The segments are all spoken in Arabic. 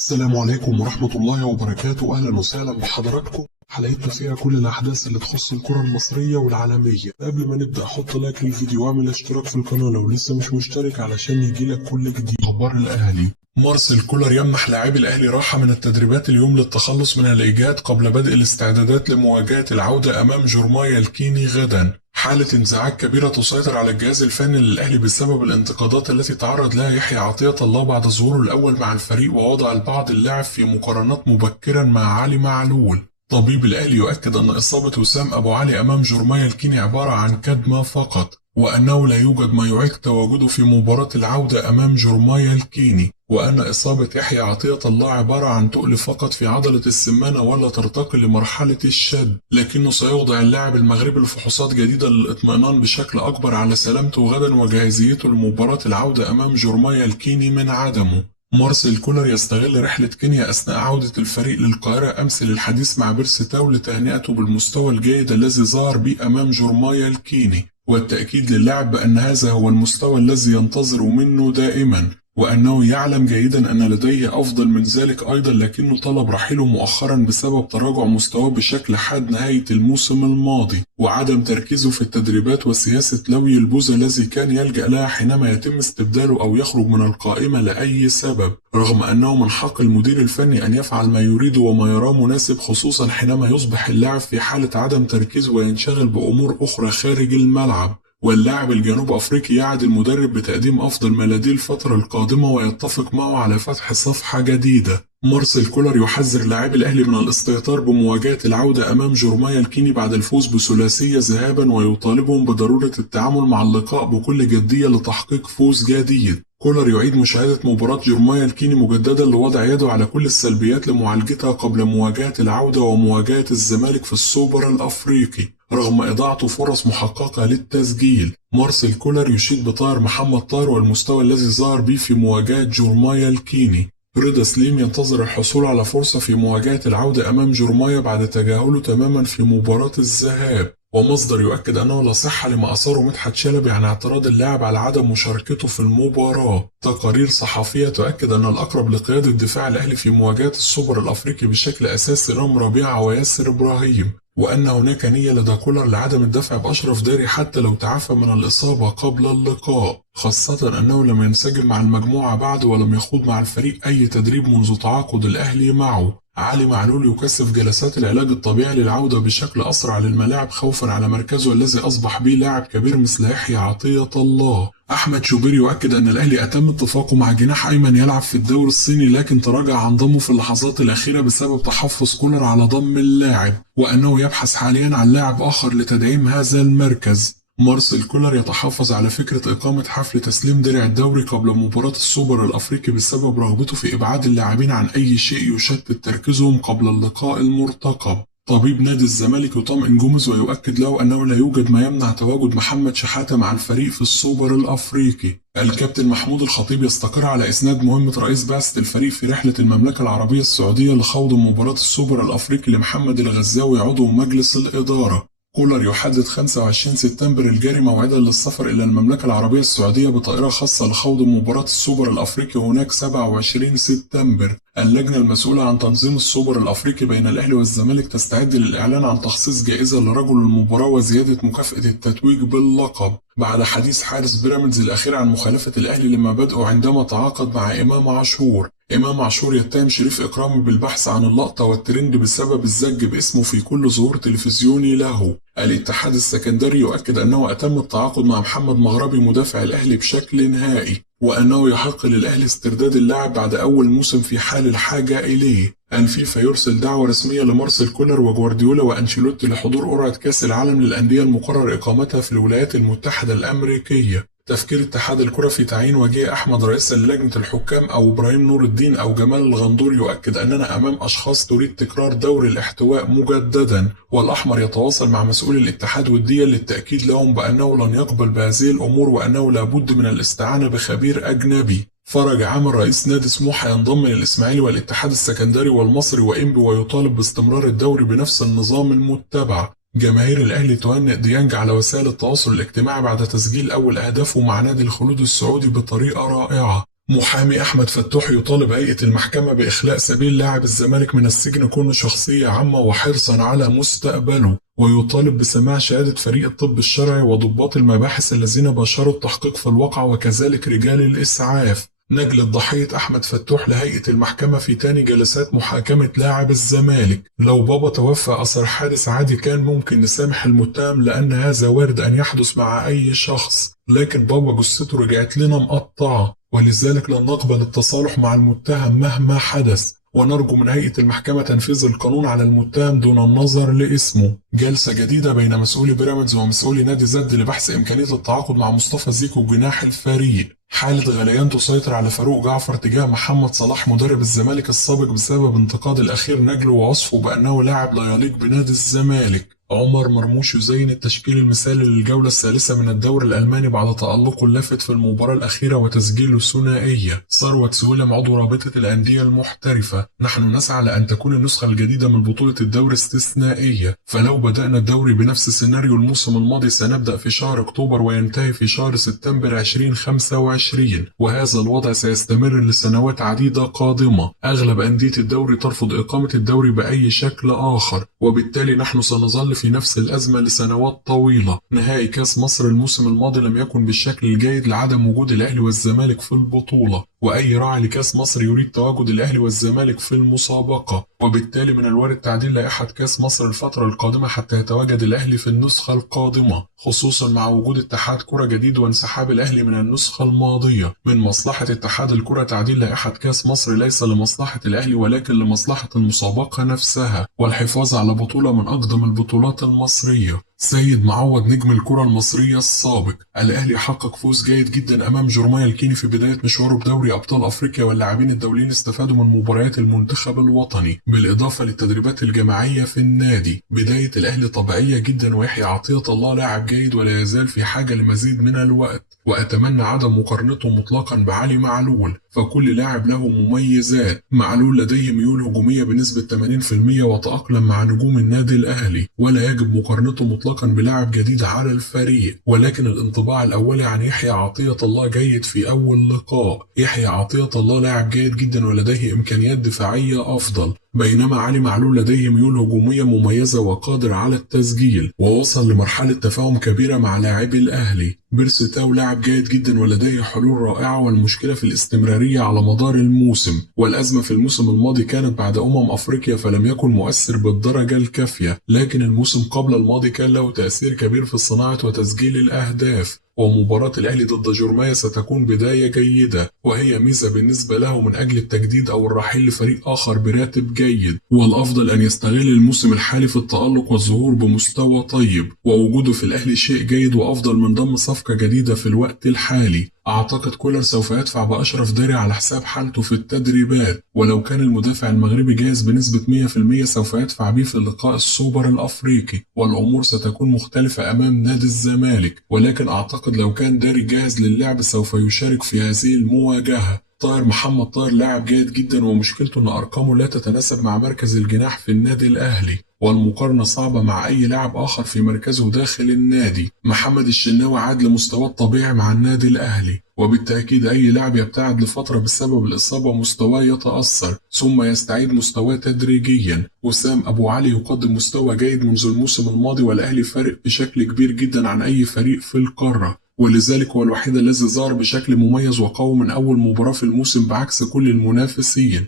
السلام عليكم ورحمة الله وبركاته. أهلا وسهلا بحضراتكم. حلقتنا فيها كل الأحداث اللي تخص الكرة المصرية والعالمية. قبل ما نبدأ حط لايك للفيديو واعمل اشتراك في القناة لو لسه مش مشترك علشان يجيلك كل جديد. أخبار الأهلي: مارسيل كولر يمنح لاعبي الأهلي راحة من التدريبات اليوم للتخلص من الإجهاد قبل بدء الاستعدادات لمواجهة العودة أمام جورمايا الكيني غدا. حالة انزعاج كبيرة تسيطر على الجهاز الفني للأهلي بسبب الانتقادات التي تعرض لها يحيى عطية الله بعد ظهوره الأول مع الفريق ووضع البعض اللاعب في مقارنات مبكرا مع علي معلول. طبيب الأهلي يؤكد أن إصابة وسام أبو علي أمام جورمايا الكيني عبارة عن كدمة فقط، وأنه لا يوجد ما يعيق تواجده في مباراة العودة أمام جورمايا الكيني، وأن إصابة يحيى عطية الله عبارة عن تؤل فقط في عضلة السمانة ولا ترتقي لمرحلة الشد، لكنه سيخضع اللاعب المغربي لفحوصات جديدة للإطمئنان بشكل أكبر على سلامته غدا وجاهزيته لمباراة العودة أمام جورمايا الكيني من عدمه. مارسيل كولر يستغل رحلة كينيا أثناء عودة الفريق للقاهرة أمس للحديث مع بيرسي تاو لتهنئته بالمستوى الجيد الذي ظهر به أمام جورمايا الكيني، والتأكيد للاعب بأن هذا هو المستوى الذي ينتظر منه دائما، وأنه يعلم جيدا أن لديه أفضل من ذلك أيضا، لكنه طلب رحيله مؤخرا بسبب تراجع مستواه بشكل حاد نهاية الموسم الماضي وعدم تركيزه في التدريبات وسياسة لوي البوز الذي كان يلجأ لها حينما يتم استبداله أو يخرج من القائمة لأي سبب، رغم أنه من حق المدير الفني أن يفعل ما يريد وما يراه مناسب، خصوصا حينما يصبح اللاعب في حالة عدم تركيز وينشغل بأمور أخرى خارج الملعب. واللاعب الجنوب أفريقي يعد المدرب بتقديم أفضل ما لديه الفترة القادمة ويتفق معه على فتح صفحة جديدة. مارسيل كولر يحذر لاعبي الأهلي من الاستهتار بمواجهة العودة أمام جورمايا الكيني بعد الفوز بثلاثية ذهابا، ويطالبهم بضرورة التعامل مع اللقاء بكل جدية لتحقيق فوز جديد. كولر يعيد مشاهدة مباراة جورمايا الكيني مجددا لوضع يده على كل السلبيات لمعالجتها قبل مواجهة العودة ومواجهة الزمالك في السوبر الأفريقي رغم إضاعة فرص محققة للتسجيل. مارسيل كولر يشيد بطاهر محمد طاهر والمستوى الذي ظهر به في مواجهة جورمايا الكيني. رضا سليم ينتظر الحصول على فرصة في مواجهة العودة أمام جورمايا بعد تجاهله تماما في مباراة الذهاب، ومصدر يؤكد أنه لا صحة لما أثاره مدحت شلبي عن اعتراض اللاعب على عدم مشاركته في المباراة. تقارير صحفية تؤكد أن الأقرب لقيادة دفاع الأهلي في مواجهة السوبر الأفريقي بشكل أساسي رام ربيعة وياسر إبراهيم، وأن هناك نية لدى كولر لعدم الدفع بأشرف داري حتى لو تعافى من الإصابة قبل اللقاء، خاصة أنه لم ينسجم مع المجموعة بعد ولم يخوض مع الفريق أي تدريب منذ تعاقد الأهلي معه. علي معلول يكثف جلسات العلاج الطبيعي للعودة بشكل أسرع للملاعب خوفا على مركزه الذي أصبح به لاعب كبير مثل يحيى عطية الله. أحمد شوبير يؤكد أن الأهلي أتم اتفاقه مع جناح أيمن يلعب في الدوري الصيني، لكن تراجع عن ضمه في اللحظات الأخيرة بسبب تحفظ كولر على ضم اللاعب، وأنه يبحث حاليا عن لاعب آخر لتدعيم هذا المركز. مارسيل كولر يتحفظ على فكرة إقامة حفل تسليم درع الدوري قبل مباراة السوبر الأفريقي بسبب رغبته في إبعاد اللاعبين عن أي شيء يشتت تركيزهم قبل اللقاء المرتقب. طبيب نادي الزمالك يطمئن جوميز ويؤكد له أنه لا يوجد ما يمنع تواجد محمد شحاتة مع الفريق في السوبر الأفريقي. الكابتن محمود الخطيب يستقر على إسناد مهمة رئيس بعثة الفريق في رحلة المملكة العربية السعودية لخوض مباراة السوبر الأفريقي لمحمد الغزاوي عضو مجلس الإدارة. كولر يحدد 25 سبتمبر الجاري موعدا للسفر إلى المملكة العربية السعودية بطائرة خاصة لخوض مباراة السوبر الأفريقي هناك 27 سبتمبر. اللجنة المسؤولة عن تنظيم السوبر الأفريقي بين الأهلي والزمالك تستعد للإعلان عن تخصيص جائزة لرجل المباراة وزيادة مكافأة التتويج باللقب، بعد حديث حارس بيراميدز الأخير عن مخالفة الأهلي لمبادئه عندما تعاقد مع إمام عاشور. إمام عاشور يتهم شريف إكرامي بالبحث عن اللقطة والترند بسبب الزج باسمه في كل ظهور تلفزيوني له. الاتحاد السكندري يؤكد أنه أتم التعاقد مع محمد مغربي مدافع الأهلي بشكل نهائي، وأنه يحق للأهلي استرداد اللاعب بعد أول موسم في حال الحاجة إليه. الفيفا يرسل دعوة رسمية لمارسيل كولر وجوارديولا وأنشيلوتي لحضور قرعة كأس العالم للأندية المقرر إقامتها في الولايات المتحدة الأمريكية. تفكير اتحاد الكرة في تعيين وجيه أحمد رئيسا للجنة الحكام أو إبراهيم نور الدين أو جمال الغندور يؤكد أننا أمام أشخاص تريد تكرار دور الاحتواء مجددا، والأحمر يتواصل مع مسؤول الاتحاد وديا للتأكيد لهم بأنه لن يقبل بهذه الأمور وأنه لابد من الاستعانة بخبير أجنبي. فرج عامر رئيس نادي سموحة ينضم للإسماعيلي والاتحاد السكندري والمصري وإنبي ويطالب باستمرار الدوري بنفس النظام المتبع. جماهير الأهلي تهنئ ديانج على وسائل التواصل الاجتماعي بعد تسجيل أول أهدافه مع نادي الخلود السعودي بطريقة رائعة. محامي أحمد فتوح يطالب هيئة المحكمة بإخلاء سبيل لاعب الزمالك من السجن كونه شخصية عامة وحرصا على مستقبله، ويطالب بسماع شهادة فريق الطب الشرعي وضباط المباحث الذين باشروا التحقيق في الواقعة وكذلك رجال الإسعاف. نجلة ضحية أحمد فتوح لهيئة المحكمة في تاني جلسات محاكمة لاعب الزمالك. لو بابا توفى أثر حادث عادي كان ممكن نسامح المتهم لأن هذا وارد أن يحدث مع أي شخص، لكن بابا جثته رجعت لنا مقطعة، ولذلك لن نقبل التصالح مع المتهم مهما حدث، ونرجو من هيئة المحكمة تنفيذ القانون على المتهم دون النظر لاسمه. جلسة جديدة بين مسؤولي بيراميدز ومسؤولي نادي زد لبحث إمكانية التعاقد مع مصطفى زيكو جناح الفريق. حالة غليان تسيطر على فاروق جعفر تجاه محمد صلاح مدرب الزمالك السابق بسبب انتقاد الأخير نجله ووصفه بأنه لاعب لا يليق بنادي الزمالك. عمر مرموش يزين التشكيل المثالي للجولة الثالثة من الدوري الألماني بعد تألقه اللافت في المباراة الأخيرة وتسجيله ثنائية. ثروت سويلم عضو رابطة الأندية المحترفة: نحن نسعى لأن تكون النسخة الجديدة من بطولة الدوري استثنائية، فلو بدأنا الدوري بنفس سيناريو الموسم الماضي سنبدأ في شهر أكتوبر وينتهي في شهر سبتمبر 2025، وهذا الوضع سيستمر لسنوات عديدة قادمة. أغلب أندية الدوري ترفض إقامة الدوري بأي شكل آخر، وبالتالي نحن سنظل في نفس الأزمة لسنوات طويلة. نهائي كاس مصر الموسم الماضي لم يكن بالشكل الجيد لعدم وجود الأهلي والزمالك في البطولة، وأي راعي لكاس مصر يريد تواجد الأهلي والزمالك في المسابقة، وبالتالي من الوارد تعديل لائحة كاس مصر الفترة القادمة حتى يتواجد الأهلي في النسخة القادمة، خصوصا مع وجود اتحاد كرة جديد وانسحاب الأهلي من النسخة الماضية. من مصلحة اتحاد الكرة تعديل لائحة كاس مصر ليس لمصلحة الأهلي ولكن لمصلحة المسابقة نفسها والحفاظ على بطولة من أقدم البطولات المصرية. سيد معوض نجم الكرة المصرية السابق: الأهلي حقق فوز جيد جدا أمام جورمايا الكيني في بداية مشواره بدوري أبطال أفريقيا، واللاعبين الدوليين استفادوا من مباريات المنتخب الوطني بالإضافة للتدريبات الجماعية في النادي. بداية الأهلي طبيعية جدا، ويحيى عطية الله لاعب جيد ولا يزال في حاجة لمزيد من الوقت، وأتمنى عدم مقارنته مطلقا بعلي معلول، فكل لاعب له مميزات. معلول لديه ميول هجومية بنسبة 80% وتأقلم مع نجوم النادي الأهلي، ولا يجب مقارنته مطلقا بلاعب جديد على الفريق، ولكن الانطباع الأولي عن يحيى عطية الله جيد. في أول لقاء يحيى عطية الله لاعب جيد جدا ولديه إمكانيات دفاعية أفضل، بينما علي معلول لديه ميول هجومية مميزة وقادر على التسجيل، ووصل لمرحلة تفاهم كبيرة مع لاعبي الأهلي. بيرسي تاو لاعب جيد جدا ولديه حلول رائعة، والمشكلة في الاستمرارية على مدار الموسم، والأزمة في الموسم الماضي كانت بعد أفريقيا فلم يكن مؤثر بالدرجة الكافية، لكن الموسم قبل الماضي كان له تأثير كبير في صناعة وتسجيل الأهداف. ومباراة الأهلي ضد جورمايا ستكون بداية جيدة، وهي ميزة بالنسبة له من أجل التجديد أو الرحيل لفريق آخر براتب جيد، والأفضل أن يستغل الموسم الحالي في التألق والظهور بمستوى طيب، ووجوده في الأهلي شيء جيد وأفضل من ضم صفقة جديدة في الوقت الحالي. أعتقد كولر سوف يدفع بأشرف داري على حساب حالته في التدريبات، ولو كان المدافع المغربي جاهز بنسبة 100% سوف يدفع به في اللقاء السوبر الأفريقي، والأمور ستكون مختلفة أمام نادي الزمالك، ولكن أعتقد لو كان داري جاهز للعب سوف يشارك في هذه المواجهة. طاهر محمد طاهر لاعب جيد جدا، ومشكلته أن أرقامه لا تتناسب مع مركز الجناح في النادي الأهلي، والمقارنة صعبة مع أي لاعب آخر في مركزه داخل النادي. محمد الشناوي عاد لمستواه الطبيعي مع النادي الأهلي، وبالتأكيد أي لاعب يبتعد لفترة بسبب الإصابة مستواه يتأثر ثم يستعيد مستواه تدريجيا. وسام أبو علي يقدم مستوى جيد منذ الموسم الماضي، والأهلي فارق بشكل كبير جدا عن أي فريق في القارة، ولذلك هو الوحيد الذي ظهر بشكل مميز وقوي من أول مباراة في الموسم بعكس كل المنافسين.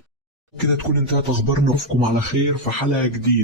كده تكون انتهت أخبارنا، أشوفكم على خير في حلقة جديدة.